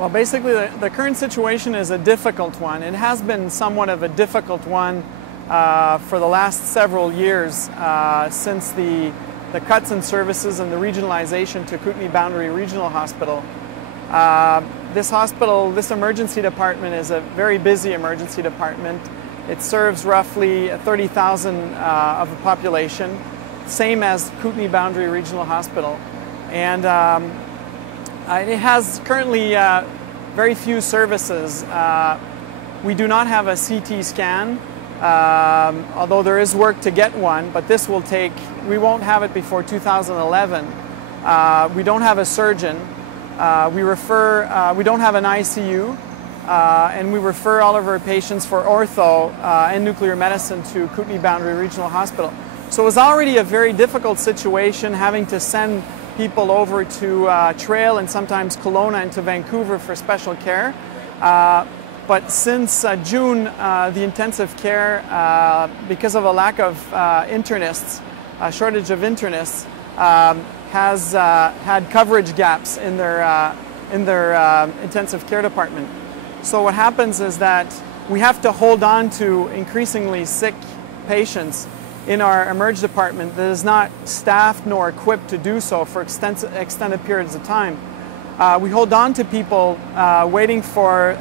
Well, basically the current situation is a difficult one. It has been somewhat of a difficult one for the last several years since the cuts in services and the regionalization to Kootenay Boundary Regional Hospital. This emergency department is a very busy emergency department. It serves roughly 30,000 of the population, same as Kootenay Boundary Regional Hospital. And it has currently very few services. We do not have a CT scan, although there is work to get one, but this will take, we won't have it before 2011. We don't have a surgeon. We don't have an ICU, and we refer all of our patients for ortho and nuclear medicine to Kootenay Boundary Regional Hospital. So it was already a very difficult situation having to send people over to Trail and sometimes Kelowna and to Vancouver for special care. But since June, the intensive care, because of a lack of internists, a shortage of internists, has had coverage gaps in their intensive care department. So what happens is that we have to hold on to increasingly sick patients in our emerge department that is not staffed nor equipped to do so for extended periods of time. We hold on to people waiting for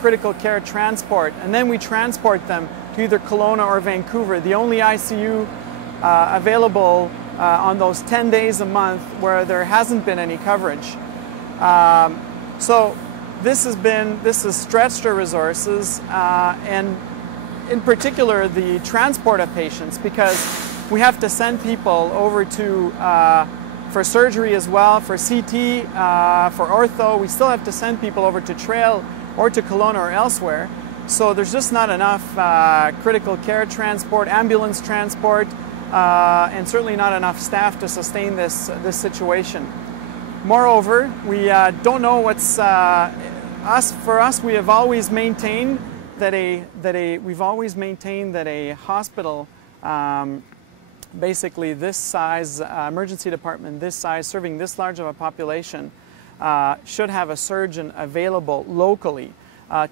critical care transport, and then we transport them to either Kelowna or Vancouver, the only ICU available on those 10 days a month where there hasn't been any coverage. So this has stretched our resources, and in particular the transport of patients, because we have to send people over to for surgery as well, for CT, for ortho. We still have to send people over to Trail or to Kelowna or elsewhere. So there's just not enough critical care transport, ambulance transport, and certainly not enough staff to sustain this situation. Moreover, we don't know what's for us. We have always maintained that a hospital, basically this size, emergency department this size, serving this large of a population, should have a surgeon available locally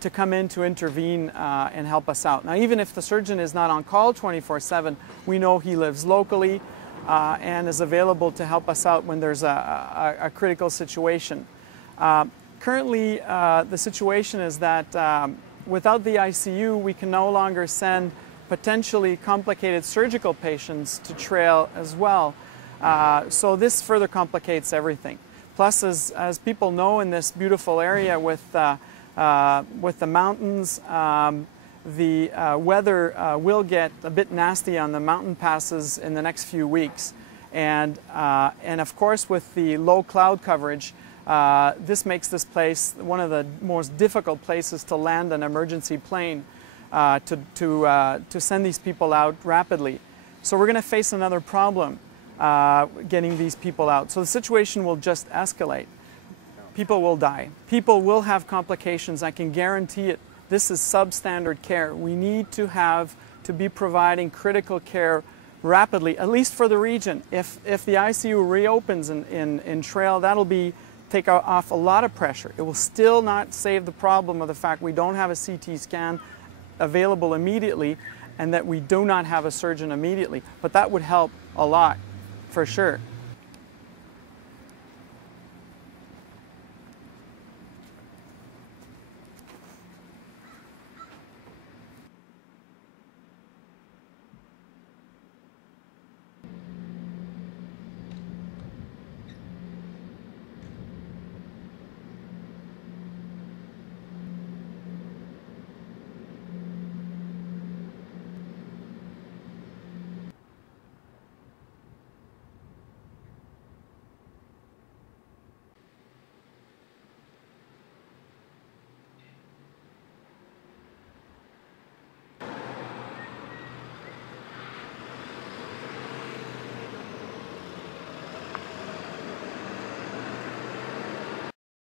to come in to intervene and help us out. Now, even if the surgeon is not on call 24/7, we know he lives locally and is available to help us out when there's a critical situation. Currently, the situation is that without the ICU, we can no longer send potentially complicated surgical patients to Trail as well. So this further complicates everything. Plus, as people know, in this beautiful area with the mountains, the weather will get a bit nasty on the mountain passes in the next few weeks. And of course, with the low cloud coverage, this makes this place one of the most difficult places to land an emergency plane to send these people out rapidly. So we're going to face another problem getting these people out. So the situation will just escalate. People will die. People will have complications. I can guarantee it. This is substandard care. We need to be providing critical care rapidly, at least for the region. If the ICU reopens in Trail, that'll take off a lot of pressure. It will still not save the problem of the fact we don't have a CT scan available immediately and that we do not have a surgeon immediately. But that would help a lot, for sure.